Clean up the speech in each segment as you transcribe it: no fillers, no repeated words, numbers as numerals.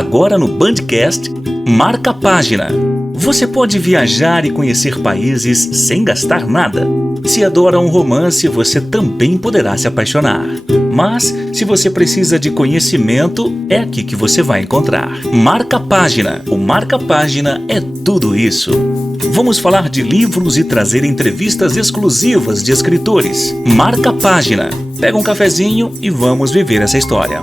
Agora no Bandcast, Marca Página. Você pode viajar e conhecer países sem gastar nada. Se adora um romance, você também poderá se apaixonar. Mas, se você precisa de conhecimento, é aqui que você vai encontrar. Marca Página. O Marca Página é tudo isso. Vamos falar de livros e trazer entrevistas exclusivas de escritores. Marca Página. Pega um cafezinho e vamos viver essa história.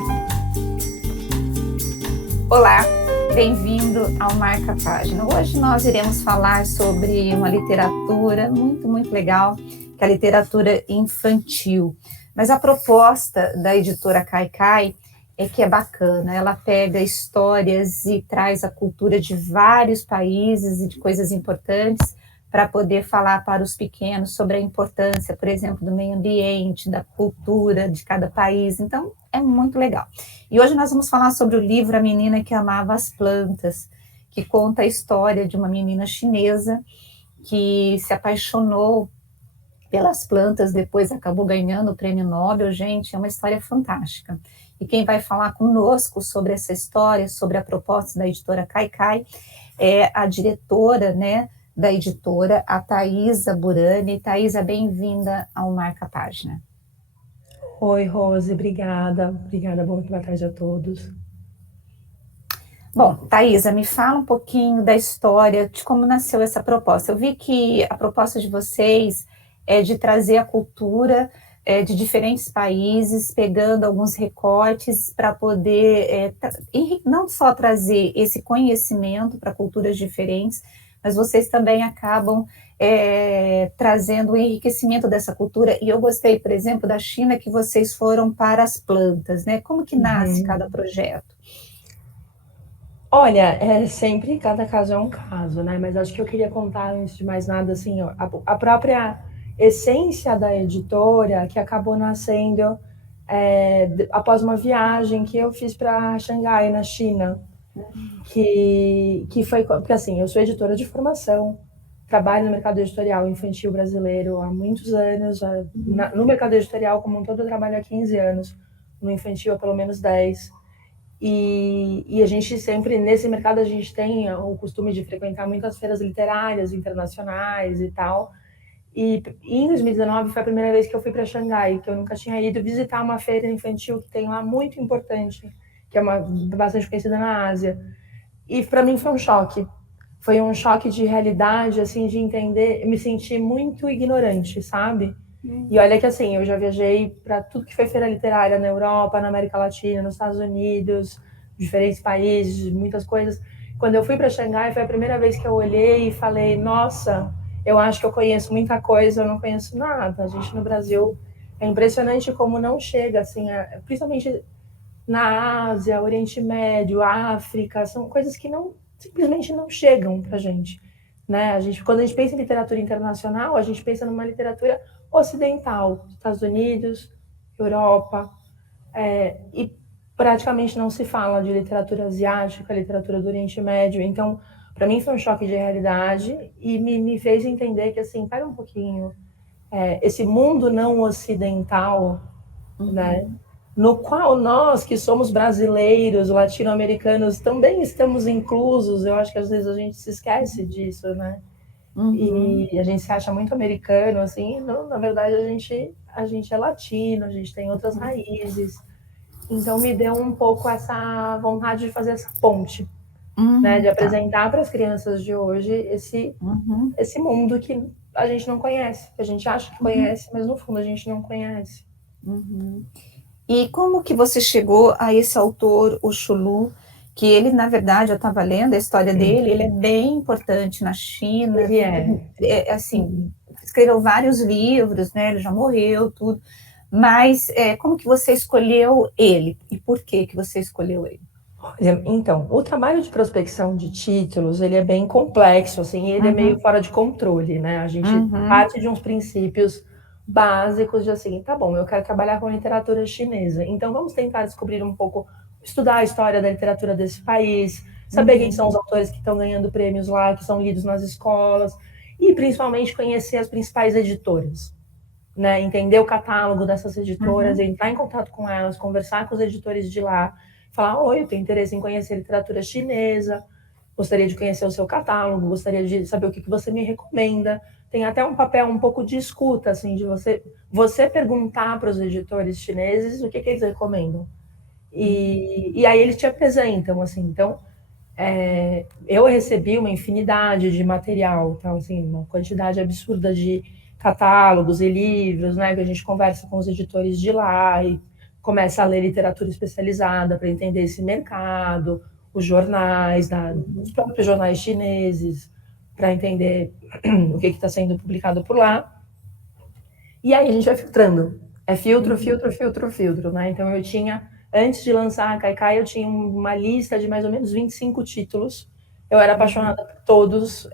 Olá, bem-vindo ao Marca Página. Hoje nós iremos falar sobre uma literatura muito legal, que é a literatura infantil. Mas a proposta da editora Cai-Cai é que é bacana, ela pega histórias e traz a cultura de vários países e de coisas importantes para poder falar para os pequenos sobre a importância, por exemplo, do meio ambiente, da cultura de cada país. Então, é muito legal. E hoje nós vamos falar sobre o livro A Menina que Amava as Plantas, que conta a história de uma menina chinesa que se apaixonou pelas plantas, depois acabou ganhando o prêmio Nobel. Gente, é uma história fantástica. E quem vai falar conosco sobre essa história, sobre a proposta da editora Cai-Cai, é a diretora, da editora, a Thaisa Burani. Thaisa, bem-vinda ao Marca Página. Oi, Rose, obrigada. Obrigada, boa tarde a todos. Bom, Thaisa, me fala um pouquinho da história, de como nasceu essa proposta. Eu vi que a proposta de vocês é de trazer a cultura de diferentes países, pegando alguns recortes para poder não só trazer esse conhecimento para culturas diferentes, mas vocês também acabam trazendo o enriquecimento dessa cultura. E eu gostei, por exemplo, da China, que vocês foram para as plantas, né? Como que nasce cada projeto? Olha, sempre cada caso é um caso, né? Mas acho que eu queria contar, antes de mais nada, assim, a própria essência da editora, que acabou nascendo após uma viagem que eu fiz para Xangai, na China, que foi, porque assim, eu sou editora de formação, trabalho no mercado editorial infantil brasileiro há muitos anos, no mercado editorial como um todo eu trabalho há 15 anos, no infantil há pelo menos 10. E a gente sempre, nesse mercado, a gente tem o costume de frequentar muitas feiras literárias internacionais e tal. E em 2019 foi a primeira vez que eu fui para Xangai, que eu nunca tinha ido visitar uma feira infantil que tem lá muito importante, que é bastante conhecida na Ásia. E para mim foi um choque. Foi um choque de realidade, assim, de entender, me senti muito ignorante, sabe? E olha que assim, eu já viajei para tudo que foi feira literária na Europa, na América Latina, nos Estados Unidos, diferentes países, muitas coisas. Quando eu fui para Xangai, foi a primeira vez que eu olhei e falei, nossa, eu acho que eu conheço muita coisa, eu não conheço nada. A gente no Brasil, é impressionante como não chega, assim, principalmente na Ásia, Oriente Médio, África, são coisas que simplesmente não chegam para a gente, né? Quando a gente pensa em literatura internacional, a gente pensa numa literatura ocidental, Estados Unidos, Europa, e praticamente não se fala de literatura asiática, literatura do Oriente Médio. Então, para mim foi um choque de realidade e me fez entender que, assim, pera um pouquinho, esse mundo não ocidental, né? No qual nós, que somos brasileiros, latino-americanos, também estamos inclusos. Eu acho que às vezes a gente se esquece disso, né? E a gente se acha muito americano, assim, não, na verdade a gente é latino, a gente tem outras raízes. Então me deu um pouco essa vontade de fazer essa ponte, né? De apresentar para as crianças de hoje esse mundo que a gente não conhece, que a gente acha que conhece, mas no fundo a gente não conhece. E como que você chegou a esse autor, o Xu, que ele, na verdade, eu estava lendo a história dele, ele é bem importante na China. Ele assim, escreveu vários livros, né? Ele já morreu, tudo. Mas como que você escolheu ele? E por que você escolheu ele? Então, o trabalho de prospecção de títulos, ele é bem complexo, assim, ele é meio fora de controle, né? A gente parte de uns princípios básicos de assim, tá bom, eu quero trabalhar com literatura chinesa, então vamos tentar descobrir um pouco, estudar a história da literatura desse país, saber quem são os autores que estão ganhando prêmios lá, que são lidos nas escolas, e principalmente conhecer as principais editoras, né? Entender o catálogo dessas editoras, entrar em contato com elas, conversar com os editores de lá, falar, oi, eu tenho interesse em conhecer literatura chinesa, gostaria de conhecer o seu catálogo, gostaria de saber o que você me recomenda. Tem até um papel um pouco de escuta, assim, de você perguntar para os editores chineses o que eles recomendam. E aí eles te apresentam, assim. Então, eu recebi uma infinidade de material, então, assim, uma quantidade absurda de catálogos e livros, né, que a gente conversa com os editores de lá e começa a ler literatura especializada para entender esse mercado, os jornais, os próprios jornais chineses, para entender o que está sendo publicado por lá. E aí a gente vai filtrando. É filtro, filtro, filtro, filtro, né? Então eu tinha, antes de lançar a Kaikai, eu tinha uma lista de mais ou menos 25 títulos. Eu era apaixonada por todos.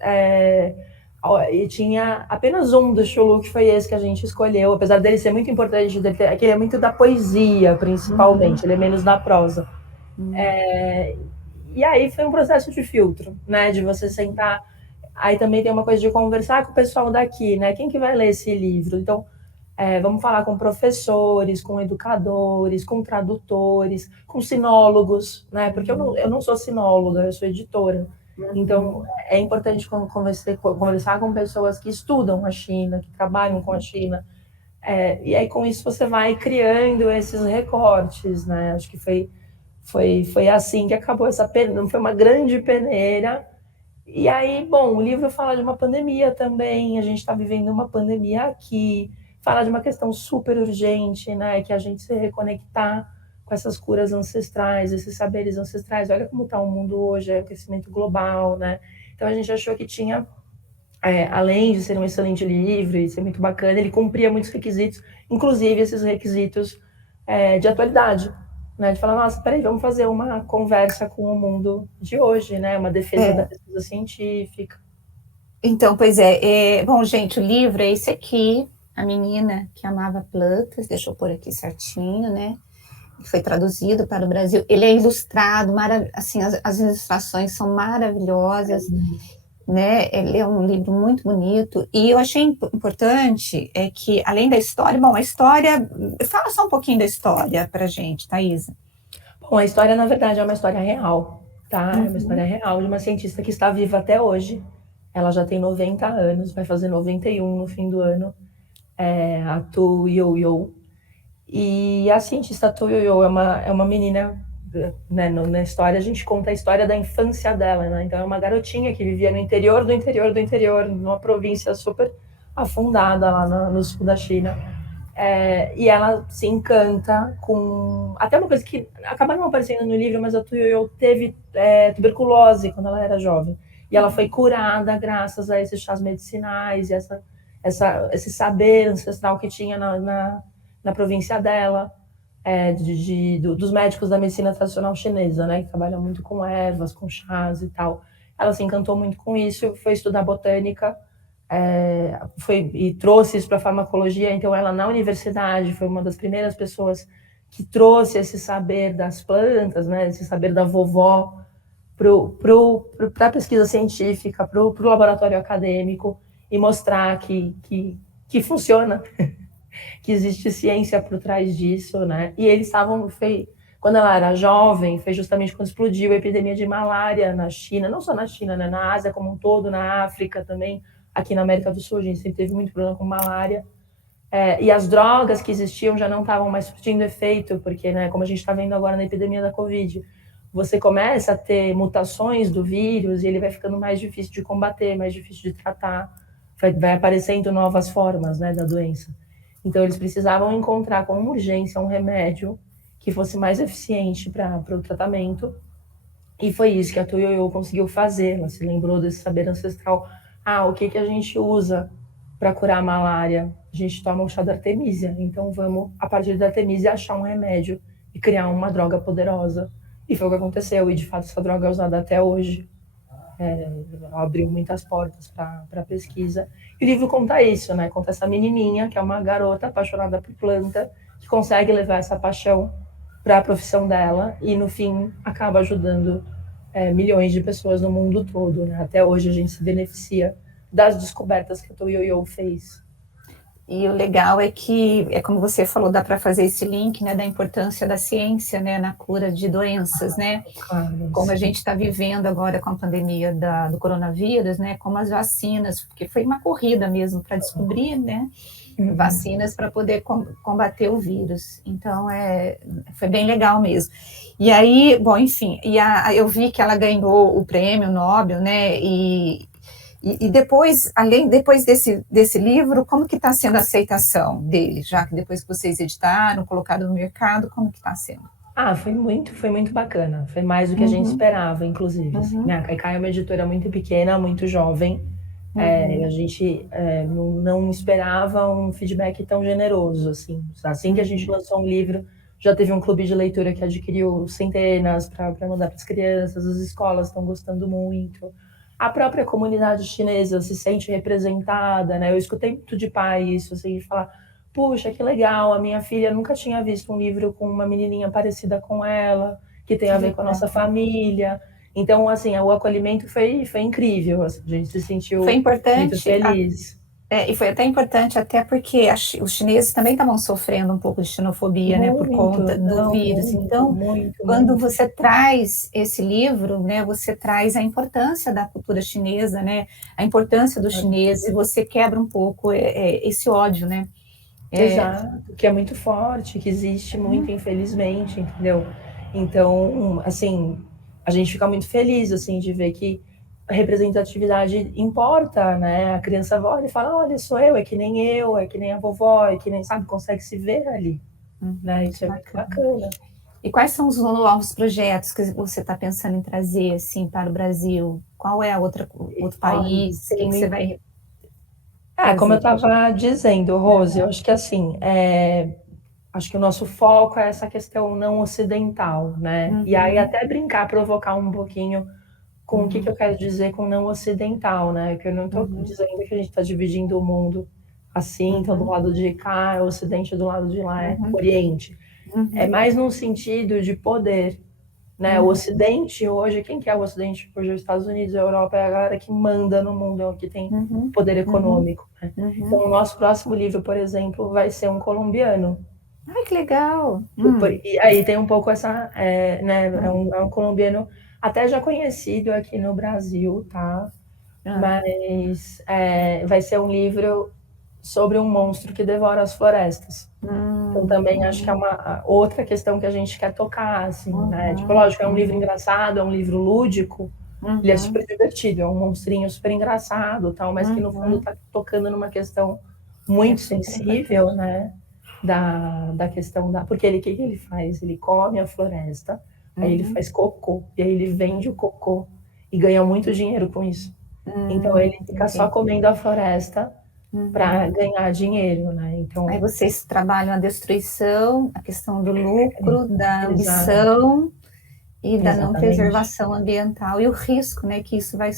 E tinha apenas um do Chulu, que foi esse que a gente escolheu, apesar dele ser muito importante, é que ele é muito da poesia, principalmente, ele é menos da prosa. E aí foi um processo de filtro, né, de você sentar, aí também tem uma coisa de conversar com o pessoal daqui, né, quem que vai ler esse livro? Então, vamos falar com professores, com educadores, com tradutores, com sinólogos, né, porque eu não sou sinóloga, eu sou editora. Então, é importante conversar com pessoas que estudam a China, que trabalham com a China. E aí, com isso, você vai criando esses recortes, né? Acho que foi assim que acabou essa peneira. Foi uma grande peneira. E aí, bom, o livro fala de uma pandemia também. A gente está vivendo uma pandemia aqui. Fala de uma questão super urgente, né? Que é a gente se reconectar com essas curas ancestrais, esses saberes ancestrais. Olha como está o mundo hoje, é o aquecimento global, né? Então a gente achou que tinha, além de ser um excelente livro e ser muito bacana, ele cumpria muitos requisitos, inclusive esses requisitos de atualidade, né? De falar, nossa, peraí, vamos fazer uma conversa com o mundo de hoje, né? Uma defesa da pesquisa científica. Então, pois bom, gente, o livro é esse aqui, A Menina que Amava Plantas, deixa eu pôr aqui certinho, né? Foi traduzido para o Brasil. Ele é ilustrado, assim, as ilustrações são maravilhosas, né? Ele é um livro muito bonito. E eu achei importante que, além da história, bom, a história, fala só um pouquinho da história para a gente, Thaisa. Bom, a história, na verdade, é uma história real, tá? É uma história real de uma cientista que está viva até hoje. Ela já tem 90 anos, vai fazer 91 no fim do ano. A Tu Youyou. E a cientista Tu Youyou é uma menina, né, na história a gente conta a história da infância dela, né? Então é uma garotinha que vivia no interior do interior do interior, numa província super afundada lá no sul da China. E ela se encanta com... Até uma coisa que acaba não aparecendo no livro, mas a Tu Youyou teve tuberculose quando ela era jovem. E ela foi curada graças a esses chás medicinais e esse saber ancestral que tinha na província dela, dos médicos da medicina tradicional chinesa, né, que trabalham muito com ervas, com chás e tal. Ela se encantou muito com isso, foi estudar botânica, e trouxe isso para a farmacologia. Então, ela na universidade foi uma das primeiras pessoas que trouxe esse saber das plantas, né, esse saber da vovó, para a pesquisa científica, para o laboratório acadêmico, e mostrar que funciona, que existe ciência por trás disso, né? E eles quando ela era jovem, foi justamente quando explodiu a epidemia de malária na China, não só na China, né? Na Ásia como um todo, na África também, aqui na América do Sul, a gente sempre teve muito problema com malária. E as drogas que existiam já não estavam mais surtindo efeito, porque, né, como a gente está vendo agora na epidemia da Covid, você começa a ter mutações do vírus e ele vai ficando mais difícil de combater, mais difícil de tratar, vai aparecendo novas formas, né, da doença. Então, eles precisavam encontrar com urgência um remédio que fosse mais eficiente para o tratamento, e foi isso que a Tu Youyou conseguiu fazer. Ela se lembrou desse saber ancestral. O que a gente usa para curar a malária? A gente toma um chá da artemisia, então vamos, a partir da artemisia, achar um remédio e criar uma droga poderosa. E foi o que aconteceu, e de fato essa droga é usada até hoje. Abriu muitas portas para a pesquisa. E o livro conta isso, né? Conta essa menininha, que é uma garota apaixonada por planta, que consegue levar essa paixão para a profissão dela e, no fim, acaba ajudando milhões de pessoas no mundo todo, né? Até hoje a gente se beneficia das descobertas que a Tu Youyou fez. E o legal é que, é como você falou, dá para fazer esse link, né, da importância da ciência, né, na cura de doenças, né? Claro, Como a sim. gente está vivendo agora com a pandemia do coronavírus, né? Como as vacinas, porque foi uma corrida mesmo para descobrir, né? Uhum. Vacinas para poder combater o vírus. Então, foi bem legal mesmo. E aí, bom, enfim, eu vi que ela ganhou o prêmio Nobel, né? E depois, depois desse livro, como que está sendo a aceitação dele? Já que depois que vocês editaram, colocaram no mercado, como que está sendo? Ah, foi muito bacana. Foi mais do que a gente Uhum, esperava, inclusive, assim, uhum, né. A Caikai é uma editora muito pequena, muito jovem. A uhum, gente, não esperava um feedback tão generoso, assim. Assim que a gente uhum, lançou um livro, já teve um clube de leitura que adquiriu centenas para mandar para as crianças, as escolas estão gostando muito. A própria comunidade chinesa se sente representada, né. Eu escutei muito de pai isso, assim, de falar: "Puxa, que legal, a minha filha nunca tinha visto um livro com uma menininha parecida com ela, que tem que a ver com a legal. nossa família". Então, assim, o acolhimento foi incrível, assim, a gente se Foi sentiu muito importante, feliz. e foi até importante, até porque os chineses também estavam sofrendo um pouco de xenofobia, né, por Muito, conta do não, vírus. muito, Então, muito, quando muito. você traz esse livro, né, você traz a importância da cultura chinesa, né, a importância dos chineses, e você quebra um pouco esse ódio, né. É, Exato, que é muito forte, que existe muito, infelizmente, entendeu? Então, assim, a gente fica muito feliz, assim, de ver que a representatividade importa, né? A criança olha e fala, olha, sou eu, é que nem eu, é que nem a vovó, é que nem, sabe, consegue se ver ali, né? Isso que é muito bacana. bacana. E quais são os novos projetos que você está pensando em trazer, assim, para o Brasil? Qual é outro Olha, país? O tem que que você muito. vai Como eu trazer para a gente? estava dizendo, Rose, eu acho que assim, acho que o nosso foco é essa questão não ocidental, né? E aí Uhum, até brincar, provocar um pouquinho com o que uhum, eu quero dizer com não ocidental, né? Que eu não estou uhum, dizendo que a gente está dividindo o mundo assim, então do uhum, lado de cá é Ocidente, do lado de lá é uhum, Oriente. É uhum, mais num sentido de poder, né? O uhum, Ocidente hoje, quem que é o Ocidente hoje? Os Estados Unidos, a Europa é a galera que manda no mundo, é o que tem uhum, poder uhum, econômico, né? Então, uhum. o nosso próximo livro, por exemplo, vai ser um colombiano. Ai, que legal! E aí tem um pouco essa, né? Hum, É um colombiano até já conhecido aqui no Brasil, tá? ah, Mas vai ser um livro sobre um monstro que devora as florestas. Então também acho que é uhum, uma outra questão que a gente quer tocar, assim, né? Tipo, uhum, lógico, é um livro uhum, engraçado, é um livro lúdico, ele é uhum, super divertido, é um monstrinho super engraçado, tal, mas que no fundo uhum. está tocando numa questão Que é muito super sensível, importante. né? Da questão da. Porque ele, o que que ele faz? Ele come a floresta, aí ele Uhum, faz cocô, e aí ele vende o cocô e ganha muito dinheiro com isso. Então ele fica só entendi. comendo a floresta para Uhum. ganhar dinheiro, né? Aí Então, vocês trabalham a destruição, a questão do lucro, da exato, ambição e da não exatamente. preservação ambiental e o risco, né, que isso vai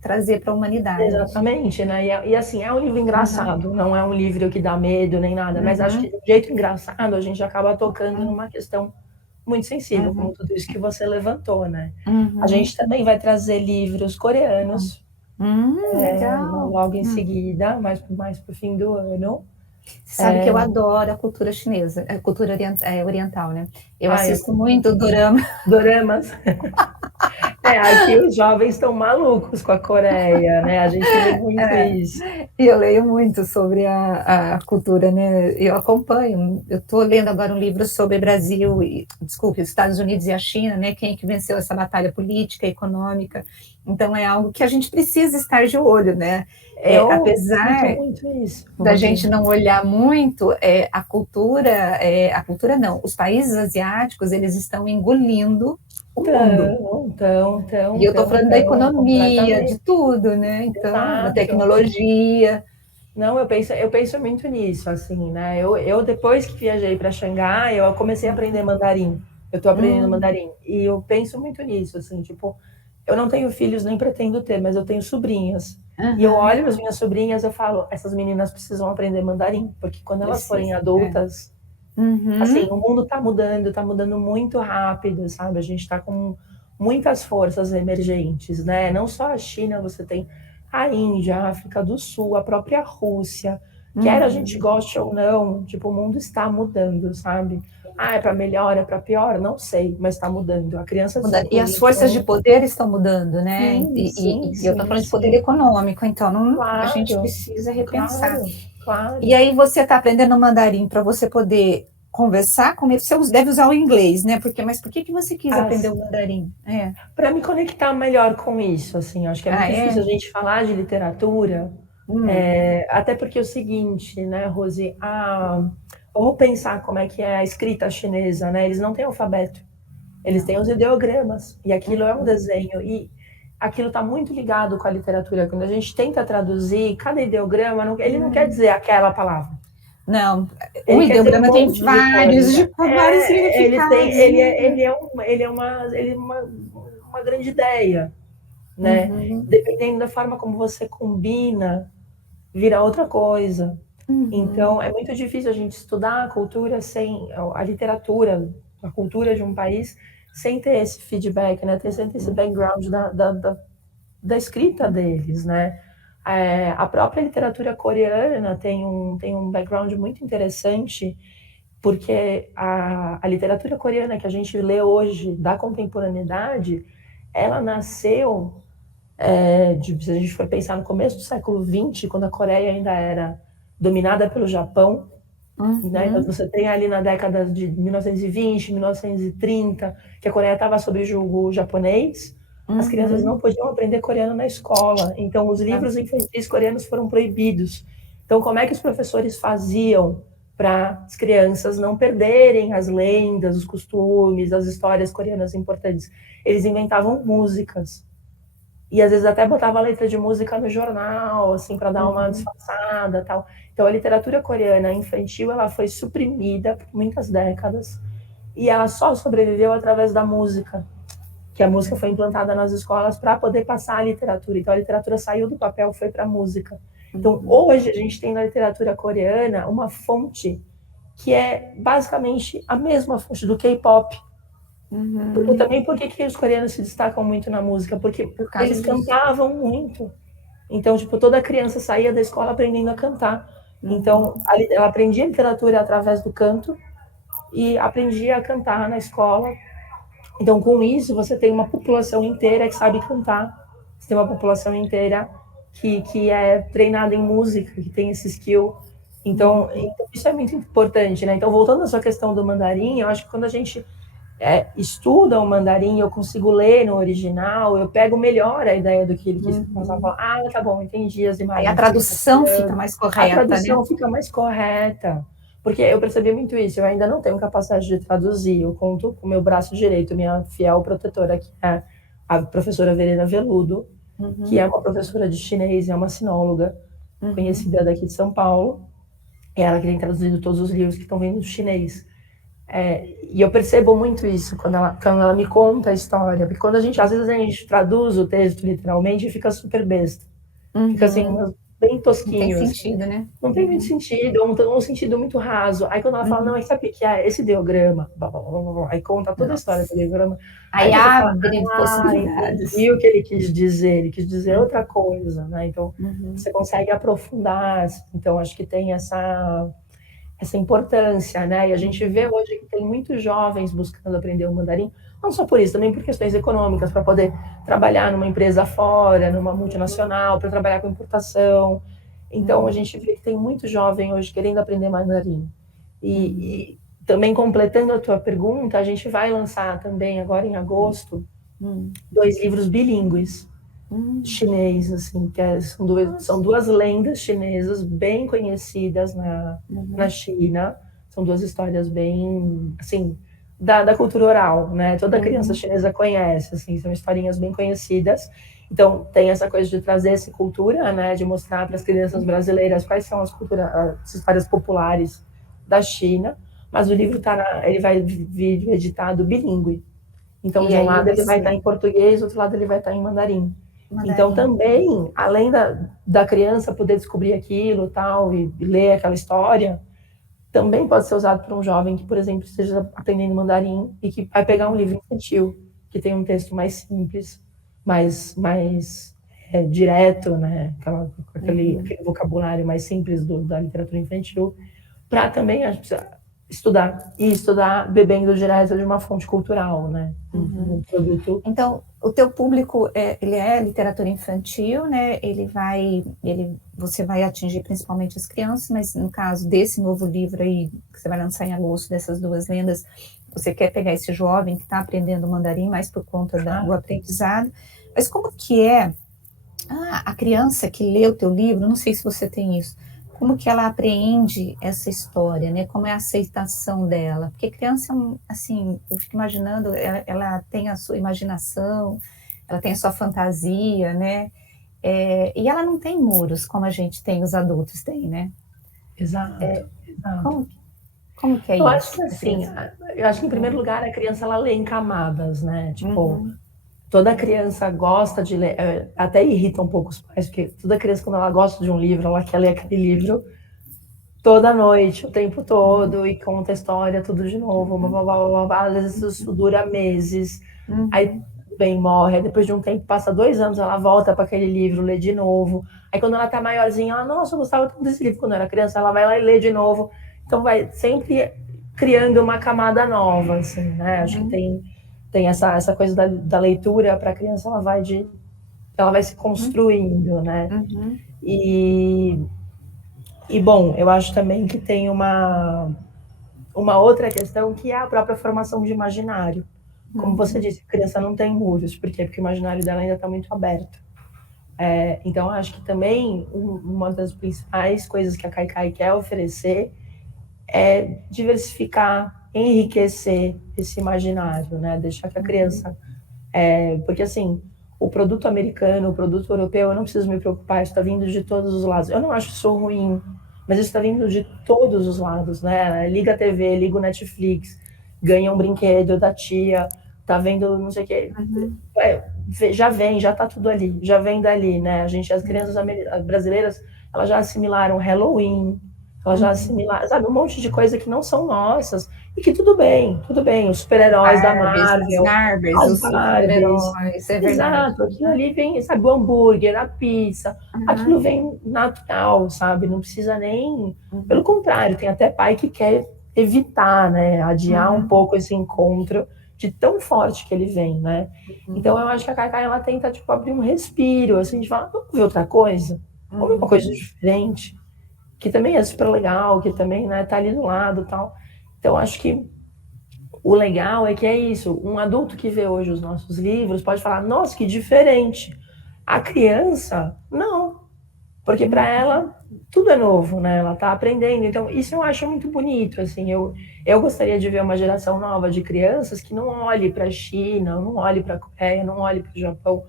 trazer para a humanidade. Exatamente, né? Assim, é um livro Uhum, engraçado, não é um livro que dá medo nem nada, mas acho que uhum, de um jeito engraçado a gente acaba tocando uhum, numa questão muito sensível, como uhum, tudo isso que você levantou, né? A uhum, gente também vai trazer livros coreanos, legal. logo em seguida, mais pro fim do ano. Você sabe que eu adoro a cultura chinesa, a cultura oriental, né? Eu Eu assisto muito dorama. doramas. Aqui os jovens estão malucos com a Coreia, né? A gente vê muito isso. E eu leio muito sobre a cultura, né? Eu acompanho. Eu estou lendo agora um livro sobre Brasil e, desculpe, os Estados Unidos e a China, né? Quem é que venceu essa batalha política, econômica? Então é algo que a gente precisa estar de olho, né? Eu sinto Apesar muito isso, da Rose. gente não olhar muito, a cultura não, os países asiáticos eles estão engolindo o mundo. E eu estou falando da economia, de Completamente. tudo, né? Então, da Exato. tecnologia. Não, eu penso muito nisso, assim, né? Eu depois que viajei para Xangai, eu comecei a aprender mandarim. Eu estou aprendendo Hum, mandarim. E eu penso muito nisso, assim, tipo, eu não tenho filhos nem pretendo ter, mas eu tenho sobrinhas. E eu aham, olho as minhas sobrinhas, eu falo, essas meninas precisam aprender mandarim, porque quando elas forem precisa. É. adultas, assim, Uhum, o mundo está mudando muito rápido, sabe? A gente está com muitas forças emergentes, né? Não só a China, você tem a Índia, a África do Sul, a própria Rússia. Quer a gente goste ou não, tipo, o mundo está mudando, sabe? Ah, é para melhor, é para pior? Não sei, mas está mudando. A criança do E século as forças de XXI... poder estão mudando, né? Sim, sim, E eu estou sim, falando de poder sim. econômico, então a gente Claro, precisa repensar. claro, claro. E aí você está aprendendo mandarim para você poder conversar com ele. Você deve usar o inglês, né? Mas por que você quis aprender o mandarim? Para me conectar melhor com isso, assim, acho que é muito difícil a gente falar de literatura, até porque é o seguinte, né, Rose, vamos pensar como é que é a escrita chinesa, né? Eles não têm alfabeto, eles têm os ideogramas, e aquilo é um desenho, e aquilo está muito ligado com a literatura. Quando a gente tenta traduzir, cada ideograma, ele não quer dizer aquela palavra. Não, o ideograma tem vários significados. Ele é uma grande ideia, né? Dependendo da forma como você combina, vira outra coisa. Então, é muito difícil a gente estudar a cultura a literatura, a cultura de um país, sem ter esse feedback, né? Sem ter esse background da escrita deles, né? A própria literatura coreana tem um background muito interessante, porque a literatura coreana que a gente lê hoje, da contemporaneidade, ela nasceu, se a gente for pensar no começo do século XX, quando a Coreia ainda era dominada pelo Japão, né? Então, você tem ali na década de 1920, 1930, que a Coreia estava sob jugo japonês, as crianças não podiam aprender coreano na escola, então os livros infantis coreanos foram proibidos. Então, como é que os professores faziam para as crianças não perderem as lendas, os costumes, as histórias coreanas importantes? Eles inventavam músicas. E às vezes até botava a letra de música no jornal, assim, para dar uma disfarçada, tal. Então a literatura coreana infantil, ela foi suprimida por muitas décadas, e ela só sobreviveu através da música, que a música foi implantada nas escolas para poder passar a literatura. Então a literatura saiu do papel, foi para a música. Então hoje a gente tem na literatura coreana uma fonte que é basicamente a mesma fonte do K-pop. Porque também, por que os coreanos se destacam muito na música? Porque eles cantavam muito. Então, tipo, toda criança saía da escola aprendendo a cantar. Então, ela aprendia literatura através do canto e aprendia a cantar na escola. Então, com isso, você tem uma população inteira que sabe cantar. Você tem uma população inteira que é treinada em música, que tem esse skill. Então, isso é muito importante, né? Então, voltando à sua questão do mandarim, eu acho que quando a gente estuda o mandarim, eu consigo ler no original, eu pego melhor a ideia do que ele quis passar. Tá bom, entendi as imagens. Aí a tradução fica mais correta, a tradução fica mais correta, porque eu percebi muito isso. Eu ainda não tenho capacidade de traduzir. Eu conto com o meu braço direito, minha fiel protetora, que é a professora Verena Veludo, que é uma professora de chinês, é uma sinóloga conhecida daqui de São Paulo. É ela que tem traduzido todos os livros que estão vindo do chinês. E eu percebo muito isso quando ela me conta a história, porque quando às vezes a gente traduz o texto literalmente, fica super besta. Fica assim, bem tosquinho. Não tem sentido, né? Não tem muito sentido, um sentido muito raso. Aí quando ela fala, não, sabe o que é esse ideograma? Aí conta toda a história do ideograma. Aí abre possibilidades. E o que ele quis dizer? Ele quis dizer outra coisa, né? Então, você consegue aprofundar. Então, acho que tem essa importância, né? E a gente vê hoje que tem muitos jovens buscando aprender o mandarim, não só por isso, também por questões econômicas, para poder trabalhar numa empresa fora, numa multinacional, para trabalhar com importação. Então, a gente vê que tem muito jovem hoje querendo aprender mandarim. E também, completando a tua pergunta, a gente vai lançar também, agora em agosto, 2 livros bilíngues, chinês, assim, são duas lendas chinesas bem conhecidas na China. São 2 histórias bem, assim, da cultura oral, né? Toda criança chinesa conhece, assim, são historinhas bem conhecidas. Então, tem essa coisa de trazer essa cultura, né? De mostrar para as crianças brasileiras quais são as histórias populares da China. Mas o livro ele vai vir editado bilíngue. Então, de um lado ele vai estar em português, do outro lado ele vai estar em mandarim. Então, também, além da criança poder descobrir aquilo tal, e ler aquela história, também pode ser usado por um jovem que, por exemplo, esteja aprendendo mandarim e que vai pegar um livro infantil, que tem um texto mais simples, mais direto, né, aquele vocabulário mais simples da literatura infantil, para também a gente estudar bebendo direto de uma fonte cultural, né, um produto. Então, o teu público, ele é literatura infantil, né, você vai atingir principalmente as crianças, mas no caso desse novo livro aí, que você vai lançar em agosto, dessas 2 lendas, você quer pegar esse jovem que está aprendendo mandarim mais por conta do aprendizado, mas como que é a criança que lê o teu livro, não sei se você tem isso, como que ela apreende essa história, né? Como é a aceitação dela? Porque criança, assim, eu fico imaginando, ela tem a sua imaginação, ela tem a sua fantasia, né? E ela não tem muros como a gente tem, os adultos têm, né? Exato. Como que é eu isso? Acho que assim, eu acho que em primeiro lugar a criança ela lê em camadas, né? Tipo, toda criança gosta de ler, até irrita um pouco os pais, porque toda criança, quando ela gosta de um livro, ela quer ler aquele livro toda noite, o tempo todo, e conta a história, tudo de novo, blá, blá, blá, blá. Às vezes isso dura meses, aí bem, morre, aí depois de um tempo, passa 2 anos, ela volta para aquele livro, lê de novo, aí quando ela tá maiorzinha, ela, nossa, eu gostava tanto desse livro quando eu era criança, ela vai lá e lê de novo, então vai sempre criando uma camada nova, assim, né, acho que tem essa coisa da leitura para a criança, ela vai se construindo, né? E bom, eu acho também que tem uma outra questão que é a própria formação de imaginário. Como você disse, a criança não tem muros. Por quê? Porque o imaginário dela ainda está muito aberto. Então, eu acho que também uma das principais coisas que a Kaikai quer oferecer é diversificar, enriquecer esse imaginário, né? Deixar que a criança... porque, assim, o produto americano, o produto europeu, eu não preciso me preocupar, isso está vindo de todos os lados. Eu não acho isso ruim, mas isso está vindo de todos os lados, né? Liga a TV, liga o Netflix, ganha um brinquedo da tia, tá vendo não sei o quê. Já tá tudo ali, já vem dali, né? As crianças brasileiras, elas já assimilaram Halloween, elas já assimilaram, sabe, um monte de coisa que não são nossas, e que tudo bem, os super-heróis da Marvel, os super-heróis, é verdade. Exato, aquilo ali vem, sabe, o hambúrguer, a pizza, aquilo vem natural, sabe, não precisa nem, pelo contrário, tem até pai que quer evitar, né, adiar um pouco esse encontro de tão forte que ele vem, né, então eu acho que a Kaikai, ela tenta, tipo, abrir um respiro, assim, de falar, vamos ver outra coisa, vamos ver uma coisa diferente, que também é super legal, que também, né, tá ali do lado e tal. Então, acho que o legal é que é isso. Um adulto que vê hoje os nossos livros pode falar, nossa, que diferente. A criança, não. Porque para ela, tudo é novo, né? Ela tá aprendendo. Então, isso eu acho muito bonito, assim. Eu gostaria de ver uma geração nova de crianças que não olhe para a China, não olhe para a Coreia, não olhe para o Japão,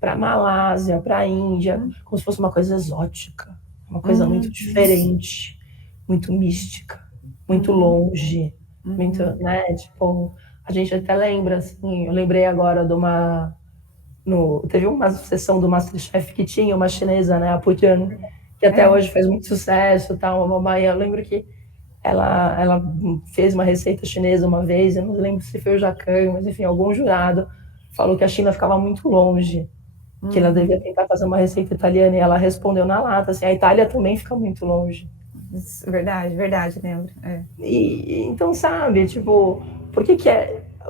para a Malásia, para a Índia, como se fosse uma coisa exótica. Uma coisa muito diferente, muito mística, muito longe, muito, né, tipo, a gente até lembra, assim, eu lembrei agora teve uma sessão do MasterChef que tinha uma chinesa, né, a Pujan, que até hoje faz muito sucesso, tal, e eu lembro que ela fez uma receita chinesa uma vez, eu não lembro se foi o Jacan, mas enfim, algum jurado falou que a China ficava muito longe, que ela devia tentar fazer uma receita italiana, e ela respondeu na lata, assim, a Itália também fica muito longe. Verdade, lembro. E então, sabe, tipo, por que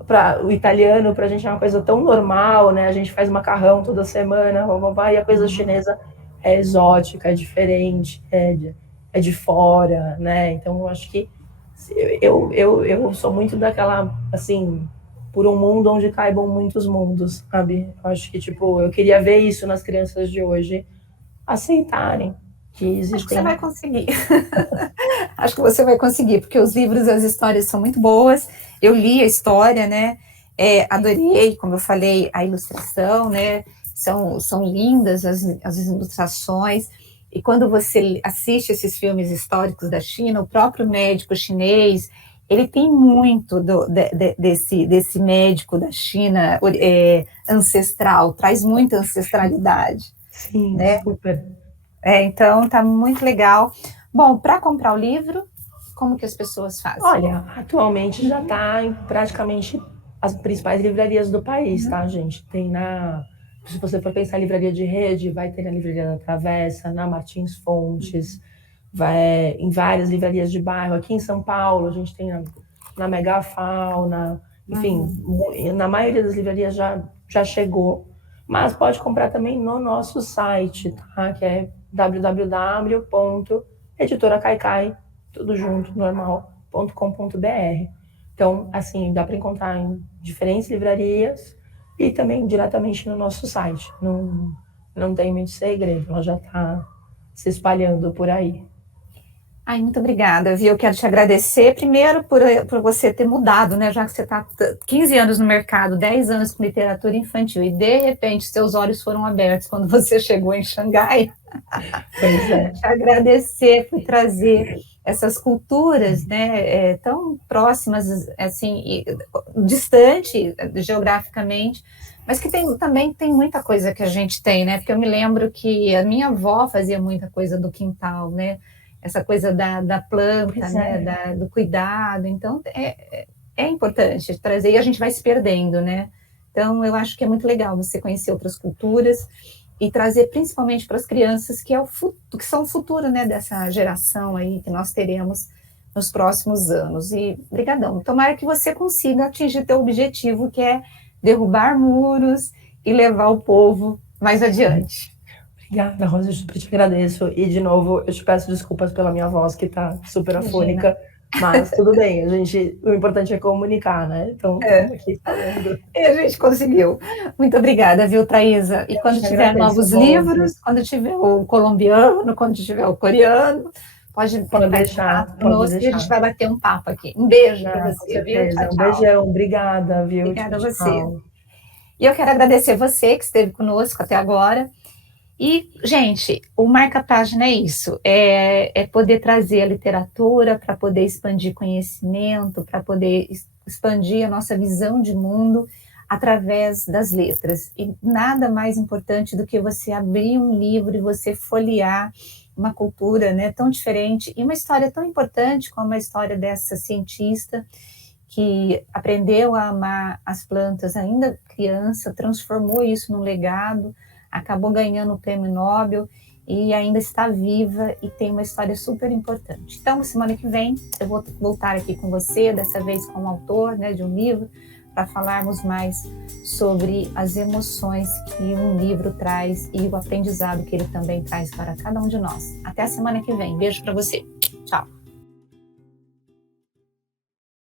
para o italiano, pra gente é uma coisa tão normal, né, a gente faz macarrão toda semana, e a coisa chinesa é exótica, é diferente, é de fora, né, então eu acho que eu sou muito daquela, assim, por um mundo onde caibam muitos mundos, sabe? Eu acho que, tipo, eu queria ver isso nas crianças de hoje, aceitarem que existem... Acho que você vai conseguir. Acho que você vai conseguir, porque os livros, as histórias são muito boas. Eu li a história, né? Adorei, como eu falei, a ilustração, né? São lindas as ilustrações. E quando você assiste esses filmes históricos da China, o próprio médico chinês, ele tem muito desse médico da China ancestral, traz muita ancestralidade. Sim, né? Super. Então, tá muito legal. Bom, para comprar o livro, como que as pessoas fazem? Olha, atualmente já está em praticamente as principais livrarias do país, tá, gente? Tem se você for pensar em livraria de rede, vai ter na Livraria da Travessa, na Martins Fontes, vai em várias livrarias de bairro. Aqui em São Paulo, a gente tem na Megafauna, enfim, na maioria das livrarias já chegou. Mas pode comprar também no nosso site, tá? Que é www.editoracaikai, tudo junto, normal.com.br. Então, assim, dá para encontrar em diferentes livrarias e também diretamente no nosso site. Não tem muito segredo, ela já está se espalhando por aí. Ai, muito obrigada, viu? Eu quero te agradecer, primeiro, por você ter mudado, né? Já que você está 15 anos no mercado, 10 anos com literatura infantil, e de repente seus olhos foram abertos quando você chegou em Xangai. Pois é. Te agradecer por trazer essas culturas, né, tão próximas, assim, distante geograficamente, mas que também tem muita coisa que a gente tem, né? Porque eu me lembro que a minha avó fazia muita coisa do quintal, né? Essa coisa da planta, né, do cuidado. Então, é importante trazer, e a gente vai se perdendo, né? Então, eu acho que é muito legal você conhecer outras culturas e trazer principalmente para as crianças, que são o futuro, né, dessa geração aí que nós teremos nos próximos anos. E, brigadão. Tomara que você consiga atingir teu objetivo, que é derrubar muros e levar o povo mais adiante. Obrigada, Rosa, eu super te agradeço. E, de novo, eu te peço desculpas pela minha voz, que está super afônica, mas tudo bem, o importante é comunicar, né? Então, estamos aqui falando. E a gente conseguiu. Muito obrigada, viu, Thaisa? E quando tiver novos livros, quando tiver o colombiano, quando tiver o coreano, pode deixar. Conosco, e a gente vai bater um papo aqui. Um beijo para você, viu? Tchau, tchau. Um beijão, obrigada, viu? Obrigada a você. E eu quero agradecer você que esteve conosco até agora. E, gente, o marca-página é isso, é poder trazer a literatura para poder expandir conhecimento, para poder expandir a nossa visão de mundo através das letras. E nada mais importante do que você abrir um livro e você folhear uma cultura, né, tão diferente e uma história tão importante como a história dessa cientista que aprendeu a amar as plantas ainda criança, transformou isso num legado, acabou ganhando o prêmio Nobel e ainda está viva e tem uma história super importante. Então, semana que vem, eu vou voltar aqui com você, dessa vez como autor, né, de um livro, para falarmos mais sobre as emoções que um livro traz e o aprendizado que ele também traz para cada um de nós. Até a semana que vem. Beijo para você.